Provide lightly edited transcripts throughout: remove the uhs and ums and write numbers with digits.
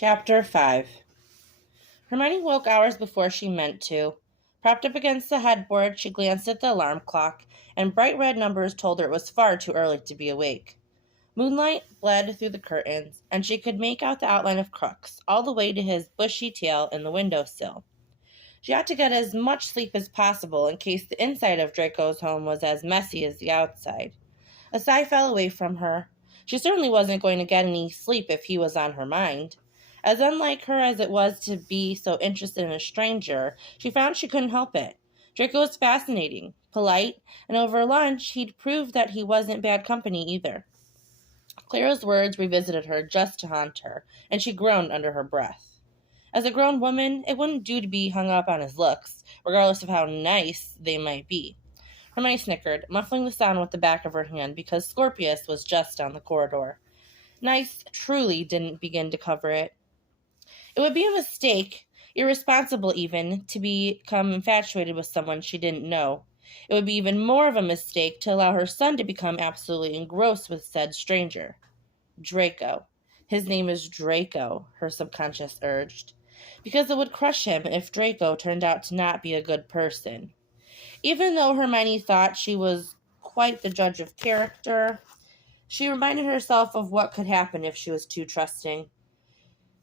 Chapter 5. Hermione woke hours before she meant to. Propped up against the headboard, she glanced at the alarm clock, and bright red numbers told her it was far too early to be awake. Moonlight bled through the curtains, and she could make out the outline of Crooks, all the way to his bushy tail in the window-sill. She ought to get as much sleep as possible in case the inside of Draco's home was as messy as the outside. A sigh fell away from her. She certainly wasn't going to get any sleep if he was on her mind. As unlike her as it was to be so interested in a stranger, she found she couldn't help it. Draco was fascinating, polite, and over lunch he'd proved that he wasn't bad company either. Clara's words revisited her just to haunt her, and she groaned under her breath. As a grown woman, it wouldn't do to be hung up on his looks, regardless of how nice they might be. Hermione snickered, muffling the sound with the back of her hand because Scorpius was just down the corridor. Nice truly didn't begin to cover it. It would be a mistake, irresponsible even, to become infatuated with someone she didn't know. It would be even more of a mistake to allow her son to become absolutely engrossed with said stranger. Draco. His name is Draco, her subconscious urged, because it would crush him if Draco turned out to not be a good person. Even though Hermione thought she was quite the judge of character, she reminded herself of what could happen if she was too trusting.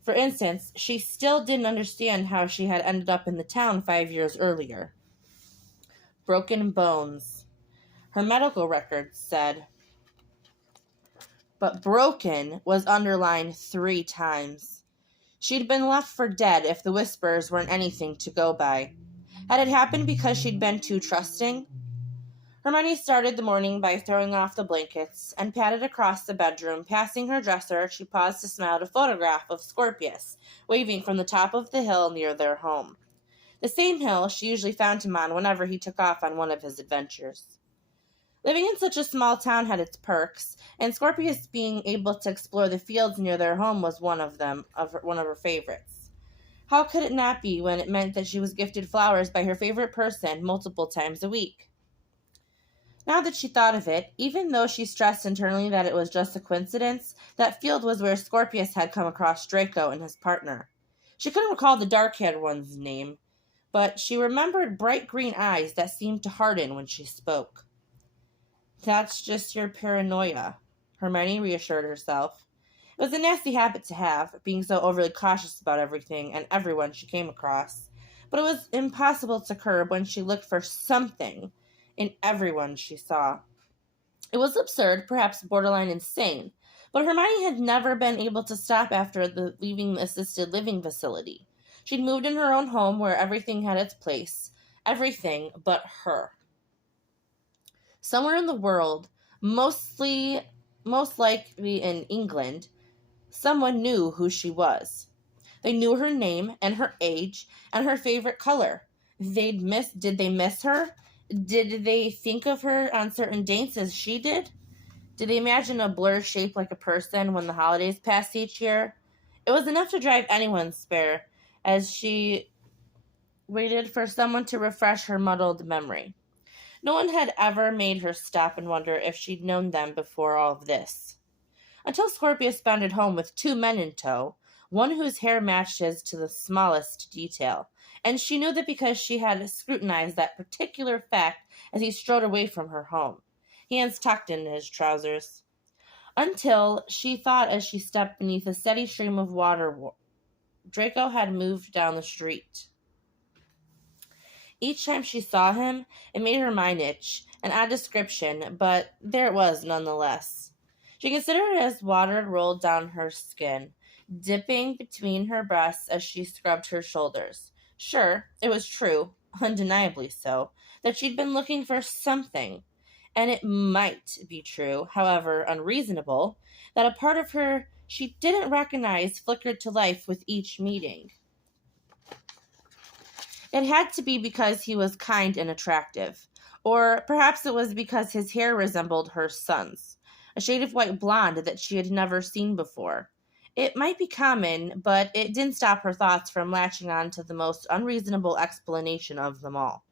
For instance, she still didn't understand how she had ended up in the town 5 years earlier. Broken bones. Her medical records said, but broken was underlined 3 times. She'd been left for dead if the whispers weren't anything to go by. Had it happened because she'd been too trusting? Hermione started the morning by throwing off the blankets and padded across the bedroom. Passing her dresser, she paused to smile at a photograph of Scorpius, waving from the top of the hill near their home. The same hill she usually found him on whenever he took off on one of his adventures. Living in such a small town had its perks, and Scorpius being able to explore the fields near their home was one of her favorites. How could it not be when it meant that she was gifted flowers by her favorite person multiple times a week? Now that she thought of it, even though she stressed internally that it was just a coincidence, that field was where Scorpius had come across Draco and his partner. She couldn't recall the dark-haired one's name, but she remembered bright green eyes that seemed to harden when she spoke. That's just your paranoia, Hermione reassured herself. It was a nasty habit to have, being so overly cautious about everything and everyone she came across, but it was impossible to curb when she looked for something in everyone she saw. It was absurd, perhaps borderline insane, but Hermione had never been able to stop after leaving the assisted living facility. She'd moved in her own home where everything had its place. Everything but her. Somewhere in the world, most likely in England, someone knew who she was. They knew her name and her age and her favorite color. Did they miss her? Did they think of her on certain dates as she did? Did they imagine a blur shaped like a person when the holidays passed each year? It was enough to drive anyone spare as she waited for someone to refresh her muddled memory. No one had ever made her stop and wonder if she'd known them before all of this. Until Scorpius bounded home with 2 men in tow, one whose hair matched his to the smallest detail, and she knew that because she had scrutinized that particular fact as he strode away from her home, hands tucked into his trousers. Until she thought as she stepped beneath a steady stream of water, Draco had moved down the street. Each time she saw him, it made her mind itch, an odd description, but there it was nonetheless. She considered it as water rolled down her skin, dipping between her breasts as she scrubbed her shoulders. Sure, it was true, undeniably so, that she'd been looking for something, and it might be true, however unreasonable, that a part of her she didn't recognize flickered to life with each meeting. It had to be because he was kind and attractive, or perhaps it was because his hair resembled her son's, a shade of white blonde that she had never seen before. It might be common, but it didn't stop her thoughts from latching on to the most unreasonable explanation of them all.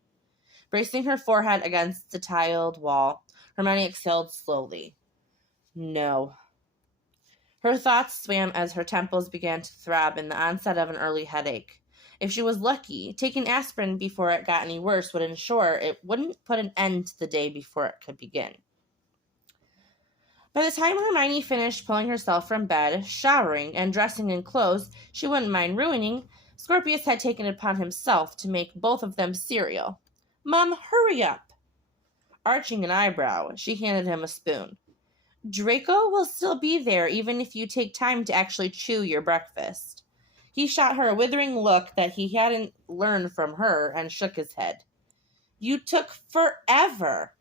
Bracing her forehead against the tiled wall, Hermione exhaled slowly. No. Her thoughts swam as her temples began to throb in the onset of an early headache. If she was lucky, taking aspirin before it got any worse would ensure it wouldn't put an end to the day before it could begin. By the time Hermione finished pulling herself from bed, showering, and dressing in clothes she wouldn't mind ruining, Scorpius had taken it upon himself to make both of them cereal. "Mum, hurry up!" Arching an eyebrow, she handed him a spoon. "Draco will still be there even if you take time to actually chew your breakfast." He shot her a withering look that he hadn't learned from her and shook his head. "You took forever."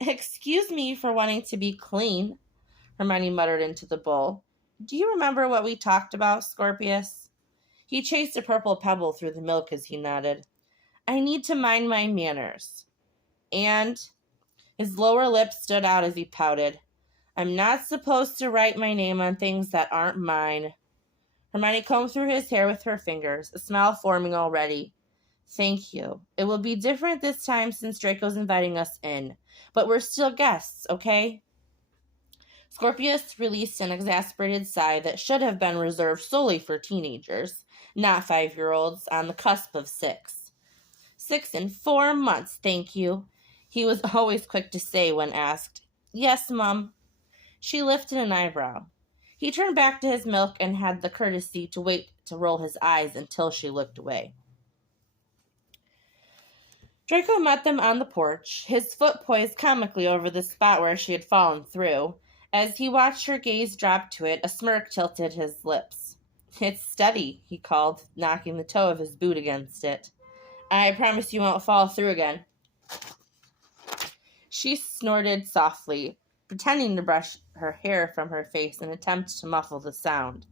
"Excuse me for wanting to be clean," Hermione muttered into the bowl. "Do you remember what we talked about, Scorpius?" He chased a purple pebble through the milk as he nodded. "I need to mind my manners." And his lower lip stood out as he pouted. "I'm not supposed to write my name on things that aren't mine." Hermione combed through his hair with her fingers, a smile forming already. "Thank you. It will be different this time since Draco's inviting us in. But we're still guests, okay?" Scorpius released an exasperated sigh that should have been reserved solely for teenagers, not 5-year-olds on the cusp of 6. 6 in 4 months, thank you," he was always quick to say when asked. "Yes, Mum." She lifted an eyebrow. He turned back to his milk and had the courtesy to wait to roll his eyes until she looked away. Draco met them on the porch, his foot poised comically over the spot where she had fallen through. As he watched her gaze drop to it, a smirk tilted his lips. "It's steady," he called, knocking the toe of his boot against it. "I promise you won't fall through again." She snorted softly, pretending to brush her hair from her face in an attempt to muffle the sound.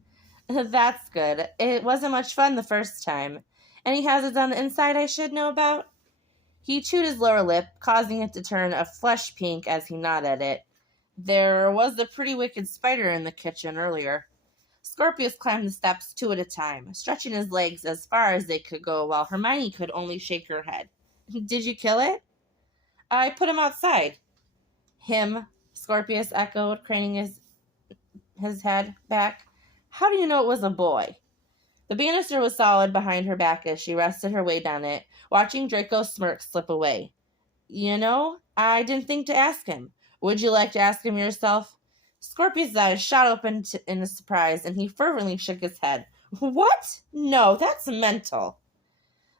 "That's good. It wasn't much fun the first time. Any hazards on the inside I should know about?" He chewed his lower lip, causing it to turn a flesh pink as he gnawed at it. "There was a pretty wicked spider in the kitchen earlier." Scorpius climbed the steps 2 at a time, stretching his legs as far as they could go while Hermione could only shake her head. "Did you kill it?" "I put him outside." "Him?" Scorpius echoed, craning his head back. "How do you know it was a boy?" The banister was solid behind her back as she rested her weight on it, watching Draco's smirk slip away. "You know, I didn't think to ask him. Would you like to ask him yourself?" Scorpius' eyes shot open in surprise, and he fervently shook his head. "What? No, that's mental."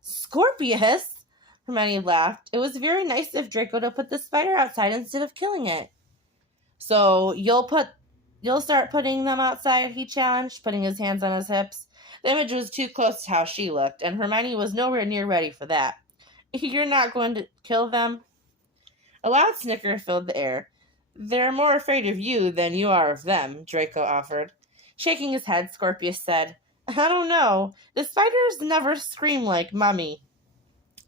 "Scorpius!" Hermione laughed. It was very nice of Draco to put the spider outside instead of killing it. "So you'll start putting them outside?" he challenged, putting his hands on his hips. The image was too close to how she looked, and Hermione was nowhere near ready for that. "You're not going to kill them?" A loud snicker filled the air. "They're more afraid of you than you are of them," Draco offered. Shaking his head, Scorpius said, "I don't know. The spiders never scream like Mummy."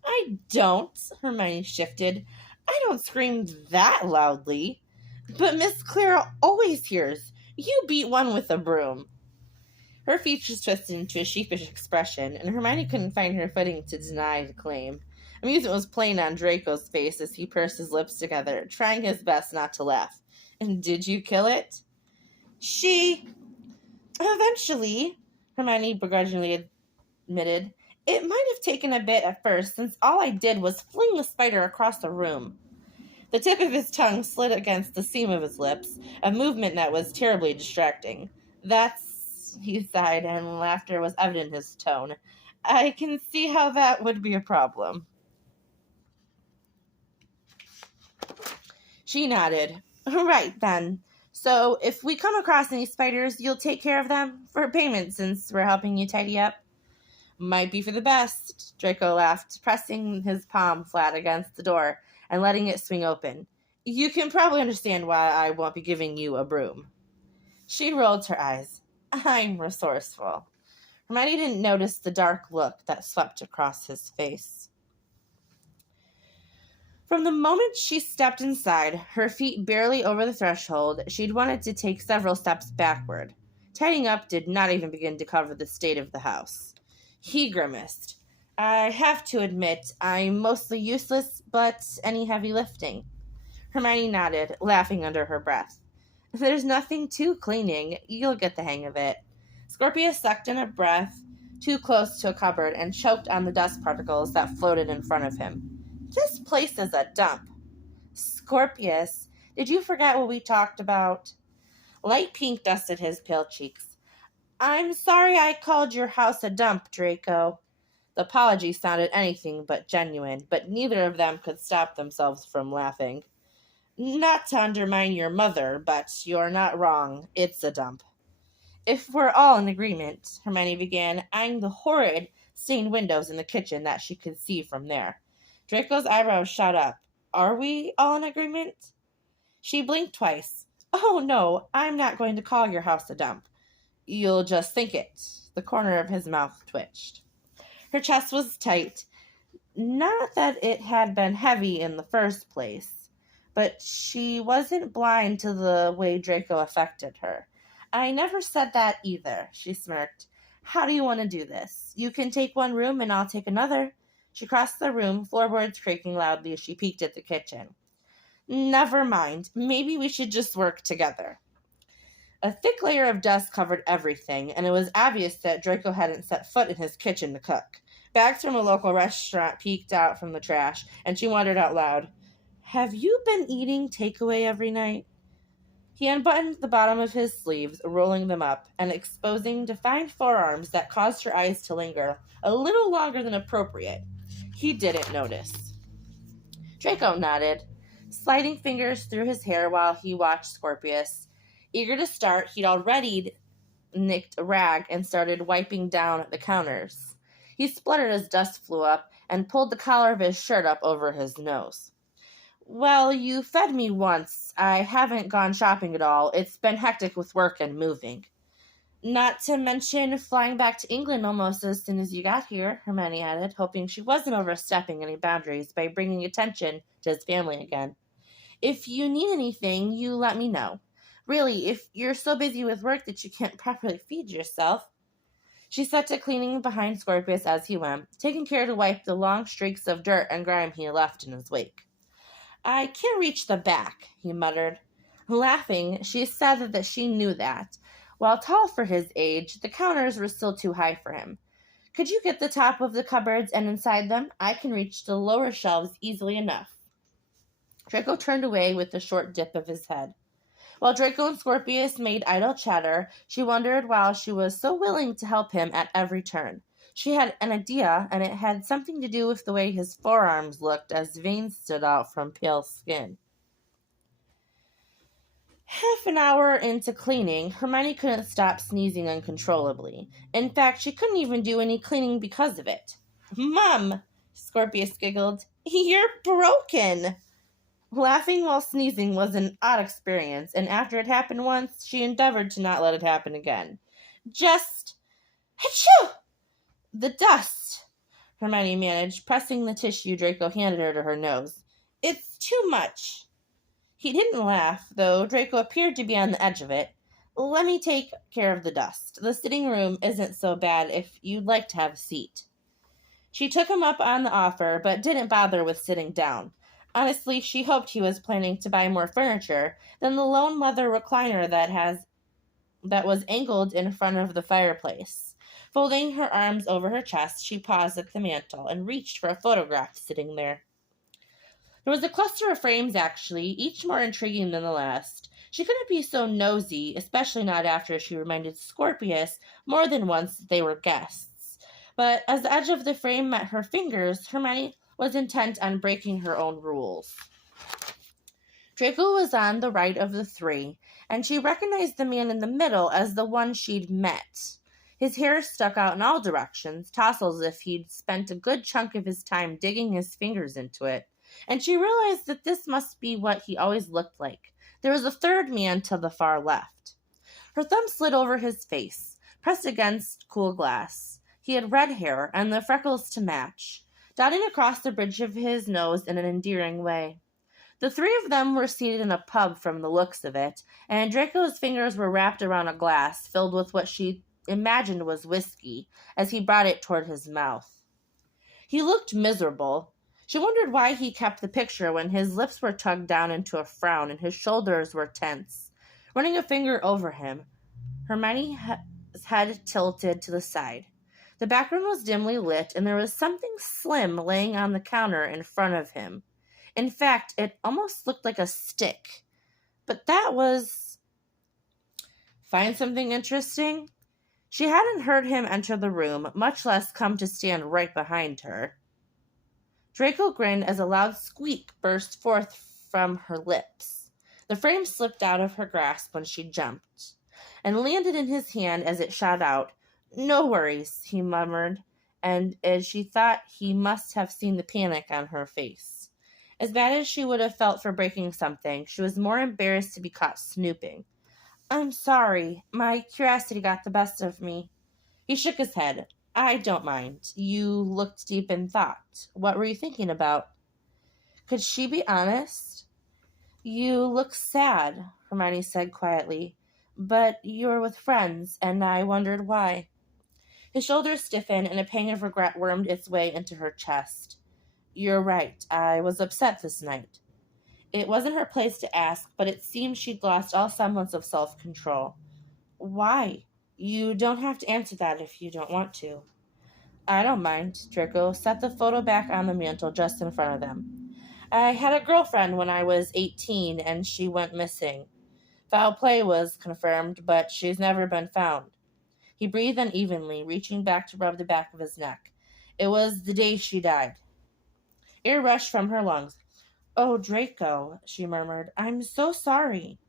"I don't," Hermione shifted. "I don't scream that loudly. But Miss Clara always hears. You beat one with a broom." Her features twisted into a sheepish expression, and Hermione couldn't find her footing to deny the claim. Amusement was plain on Draco's face as he pursed his lips together, trying his best not to laugh. "And did you kill it?" Eventually," Hermione begrudgingly admitted. "It might have taken a bit at first, since all I did was fling the spider across the room." The tip of his tongue slid against the seam of his lips, a movement that was terribly distracting. "That's," he sighed, and laughter was evident in his tone. "I can see how that would be a problem." She nodded. "Right, then. So, if we come across any spiders, you'll take care of them? For payment, since we're helping you tidy up?" "Might be for the best," Draco laughed, pressing his palm flat against the door and letting it swing open. "You can probably understand why I won't be giving you a broom." She rolled her eyes. "I'm resourceful." Hermione didn't notice the dark look that swept across his face. From the moment she stepped inside, her feet barely over the threshold, she'd wanted to take several steps backward. Tidying up did not even begin to cover the state of the house. He grimaced. "I have to admit, I'm mostly useless, but any heavy lifting?" Hermione nodded, laughing under her breath. There's nothing to cleaning. You'll get the hang of it. Scorpius sucked in a breath too close to a cupboard and choked on the dust particles that floated in front of him. This place is a dump. Scorpius, did you forget what we talked about? Light pink dusted his pale cheeks. I'm sorry I called your house a dump, Draco. The apology sounded anything but genuine, but neither of them could stop themselves from laughing. Not to undermine your mother, but you're not wrong. It's a dump. If we're all in agreement, Hermione began, eyeing the horrid stained windows in the kitchen that she could see from there. Draco's eyebrows shot up. Are we all in agreement? She blinked twice. Oh, no, I'm not going to call your house a dump. You'll just think it. The corner of his mouth twitched. Her chest was tight. Not that it had been heavy in the first place, but she wasn't blind to the way Draco affected her. I never said that either, she smirked. How do you want to do this? You can take one room and I'll take another. She crossed the room, floorboards creaking loudly as she peeked at the kitchen. Never mind. Maybe we should just work together. A thick layer of dust covered everything, and it was obvious that Draco hadn't set foot in his kitchen to cook. Bags from a local restaurant peeked out from the trash, and she wondered out loud, Have you been eating takeaway every night? He unbuttoned the bottom of his sleeves, rolling them up, and exposing defined forearms that caused her eyes to linger a little longer than appropriate. He didn't notice. Draco nodded, sliding fingers through his hair while he watched Scorpius. Eager to start, he'd already nicked a rag and started wiping down the counters. He spluttered as dust flew up and pulled the collar of his shirt up over his nose. Well, you fed me once. I haven't gone shopping at all. It's been hectic with work and moving. Not to mention flying back to England almost as soon as you got here, Hermione added, hoping she wasn't overstepping any boundaries by bringing attention to his family again. If you need anything, you let me know. Really, if you're so busy with work that you can't properly feed yourself. She set to cleaning behind Scorpius as he went, taking care to wipe the long streaks of dirt and grime he left in his wake. I can't reach the back, he muttered. Laughing, she said that she knew that. While tall for his age, the counters were still too high for him. Could you get the top of the cupboards and inside them? I can reach the lower shelves easily enough. Draco turned away with a short dip of his head. While Draco and Scorpius made idle chatter, she wondered why she was so willing to help him at every turn. She had an idea, and it had something to do with the way his forearms looked as veins stood out from pale skin. Half an hour into cleaning, Hermione couldn't stop sneezing uncontrollably. In fact, she couldn't even do any cleaning because of it. Mom, Scorpius giggled, you're broken. Laughing while sneezing was an odd experience, and after it happened once, she endeavored to not let it happen again. Just... Achoo! The dust, Hermione managed, pressing the tissue Draco handed her to her nose. It's too much. He didn't laugh, though Draco appeared to be on the edge of it. Let me take care of the dust. The sitting room isn't so bad if you'd like to have a seat. She took him up on the offer, but didn't bother with sitting down. Honestly, she hoped he was planning to buy more furniture than the lone leather recliner that was angled in front of the fireplace. Folding her arms over her chest, she paused at the mantel and reached for a photograph sitting there. There was a cluster of frames, actually, each more intriguing than the last. She couldn't be so nosy, especially not after she reminded Scorpius more than once that they were guests. But as the edge of the frame met her fingers, Hermione was intent on breaking her own rules. Draco was on the right of the three, and she recognized the man in the middle as the one she'd met. His hair stuck out in all directions, tousled as if he'd spent a good chunk of his time digging his fingers into it, and she realized that this must be what he always looked like. There was a third man to the far left. Her thumb slid over his face, pressed against cool glass. He had red hair, and the freckles to match, dotting across the bridge of his nose in an endearing way. The three of them were seated in a pub from the looks of it, and Draco's fingers were wrapped around a glass filled with what she imagined was whiskey as he brought it toward his mouth. He looked miserable. She wondered why he kept the picture when his lips were tugged down into a frown and his shoulders were tense. Running a finger over him, Hermione's head tilted to the side. The back room was dimly lit, and there was something slim laying on the counter in front of him. In fact, it almost looked like a stick. But that was... Find something interesting? She hadn't heard him enter the room, much less come to stand right behind her. Draco grinned as a loud squeak burst forth from her lips. The frame slipped out of her grasp when she jumped, and landed in his hand as it shot out. "No worries," he murmured, and as she thought he must have seen the panic on her face. As bad as she would have felt for breaking something, she was more embarrassed to be caught snooping. "I'm sorry. My curiosity got the best of me." He shook his head. "I don't mind. You looked deep in thought. What were you thinking about?" Could she be honest? "You look sad," Hermione said quietly. "But you're with friends, and I wondered why." His shoulders stiffened, and a pang of regret wormed its way into her chest. "You're right. I was upset this night." It wasn't her place to ask, but it seemed she'd lost all semblance of self-control. "Why?" "You don't have to answer that if you don't want to." "I don't mind." Draco set the photo back on the mantel just in front of them. "I had a girlfriend when I was 18, and she went missing. Foul play was confirmed, but she's never been found." He breathed unevenly, reaching back to rub the back of his neck. "It was the day she died." Air rushed from her lungs. "Oh, Draco," she murmured. "I'm so sorry."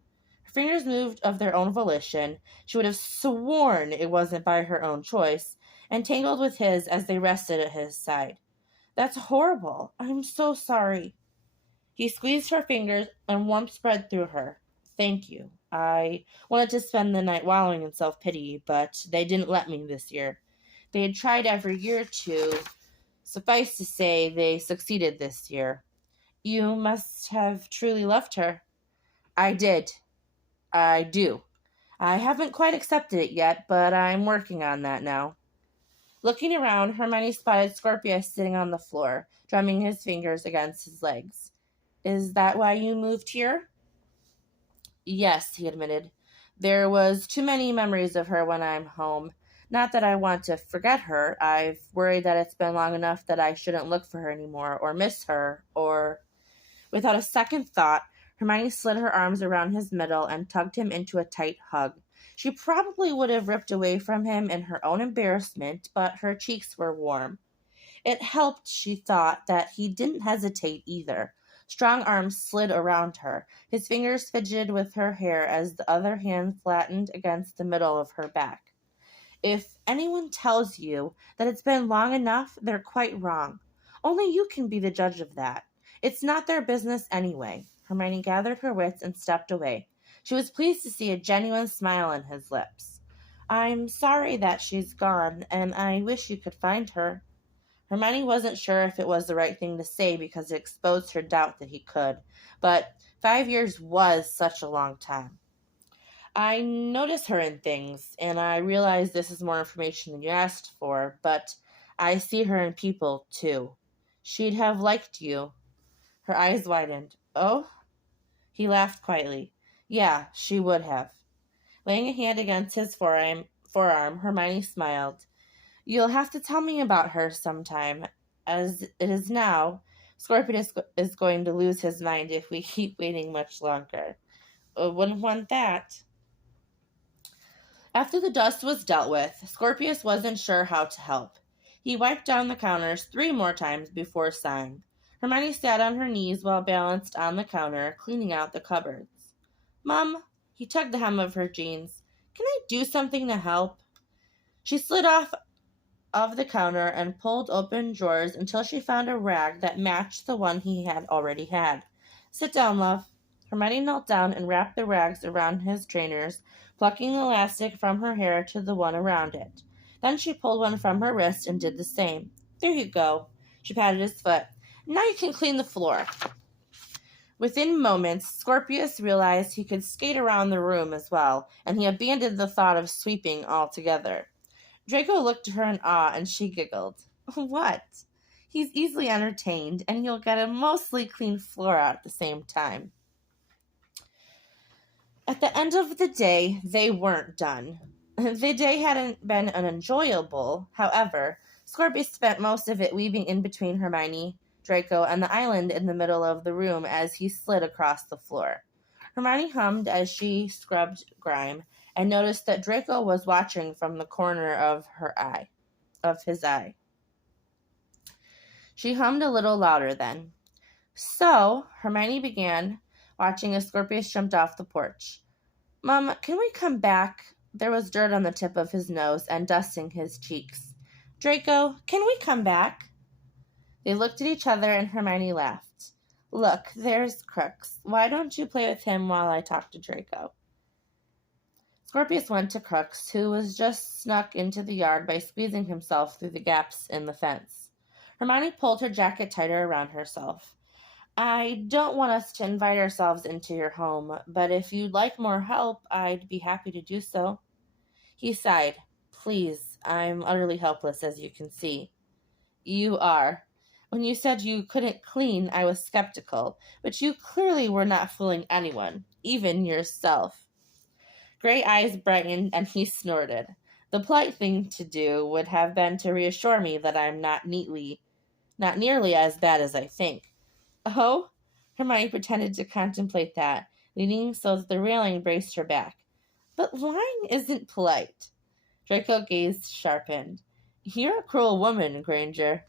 Her fingers moved of their own volition. She would have sworn it wasn't by her own choice, and tangled with his as they rested at his side. "That's horrible. I'm so sorry." He squeezed her fingers, and warmth spread through her. "Thank you. I wanted to spend the night wallowing in self-pity, but they didn't let me this year. They had tried every year to. Suffice to say, they succeeded this year." "You must have truly loved her." "I did. I do. I haven't quite accepted it yet, but I'm working on that now." Looking around, Hermione spotted Scorpius sitting on the floor, drumming his fingers against his legs. "Is that why you moved here?" "Yes," he admitted. "There was too many memories of her when I'm home. Not that I want to forget her. I've worried that it's been long enough that I shouldn't look for her anymore, or miss her, or..." Without a second thought, Hermione slid her arms around his middle and tugged him into a tight hug. She probably would have ripped away from him in her own embarrassment, but her cheeks were warm. It helped, she thought, that he didn't hesitate either. Strong arms slid around her. His fingers fidgeted with her hair as the other hand flattened against the middle of her back. "If anyone tells you that it's been long enough, they're quite wrong. Only you can be the judge of that. It's not their business anyway." Hermione gathered her wits and stepped away. She was pleased to see a genuine smile on his lips. "I'm sorry that she's gone, and I wish you could find her." Hermione wasn't sure if it was the right thing to say because it exposed her doubt that he could, but 5 years was such a long time. "I notice her in things, and I realize this is more information than you asked for, but I see her in people, too. She'd have liked you." Her eyes widened. "Oh?" He laughed quietly. "Yeah, she would have." Laying a hand against his forearm, Hermione smiled. "You'll have to tell me about her sometime. As it is now, Scorpius is going to lose his mind if we keep waiting much longer. Wouldn't want that." After the dust was dealt with, Scorpius wasn't sure how to help. He wiped down the counters 3 more times before sighing. Hermione sat on her knees while balanced on the counter, cleaning out the cupboards. "Mom," he tugged the hem of her jeans, "can I do something to help?" She slid off of the counter and pulled open drawers until she found a rag that matched the one he had already had. "Sit down, love." Hermione knelt down and wrapped the rags around his trainers, plucking the elastic from her hair to the one around it. Then she pulled one from her wrist and did the same. "There you go." She patted his foot. "Now you can clean the floor." Within moments, Scorpius realized he could skate around the room as well, and he abandoned the thought of sweeping altogether. Draco looked at her in awe, and she giggled. "What? He's easily entertained, and you'll get a mostly clean floor out at the same time." At the end of the day, they weren't done. The day hadn't been unenjoyable. However, Scorpius spent most of it weaving in between Hermione, Draco, and the island in the middle of the room as he slid across the floor. Hermione hummed as she scrubbed grime and noticed that Draco was watching from the corner of his eye. She hummed a little louder then. So, Hermione began, watching as Scorpius jumped off the porch. Mom, can we come back? There was dirt on the tip of his nose and dusting his cheeks. Draco, can we come back? They looked at each other and Hermione laughed. Look, there's Crooks. Why don't you play with him while I talk to Draco? Scorpius went to Crooks, who was just snuck into the yard by squeezing himself through the gaps in the fence. Hermione pulled her jacket tighter around herself. I don't want us to invite ourselves into your home, but if you'd like more help, I'd be happy to do so. He sighed. Please, I'm utterly helpless, as you can see. You are. When you said you couldn't clean, I was skeptical, but you clearly were not fooling anyone, even yourself. Gray eyes brightened, and he snorted. The polite thing to do would have been to reassure me that I'm not nearly as bad as I think. Oh? Hermione pretended to contemplate that, leaning so that the railing braced her back. But lying isn't polite. Draco gaze sharpened. You're a cruel woman, Granger.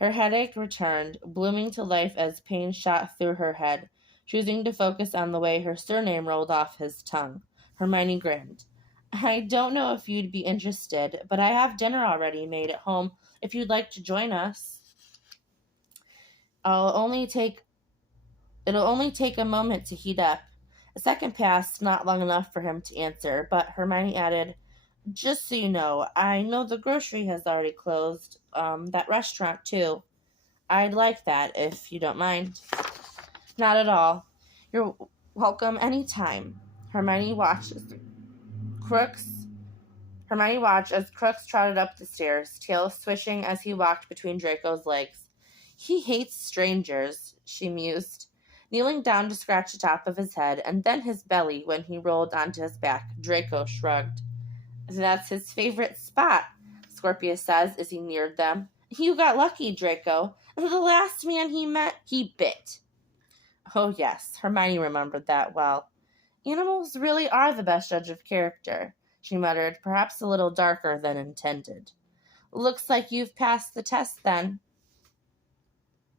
Her headache returned, blooming to life as pain shot through her head, choosing to focus on the way her surname rolled off his tongue. Hermione grinned. I don't know if you'd be interested, but I have dinner already made at home if you'd like to join us. It'll only take a moment to heat up. A second passed, not long enough for him to answer, but Hermione added, just so you know, I know the grocery has already closed. That restaurant, too. I'd like that, if you don't mind. Not at all. You're welcome any time. Hermione watched as Crooks trotted up the stairs, tail swishing as he walked between Draco's legs. He hates strangers, she mused, kneeling down to scratch the top of his head and then his belly when he rolled onto his back. Draco shrugged. That's his favorite spot, Scorpius says as he neared them. You got lucky, Draco. The last man he met, he bit. Oh, yes, Hermione remembered that well. Animals really are the best judge of character, she muttered, perhaps a little darker than intended. Looks like you've passed the test, then.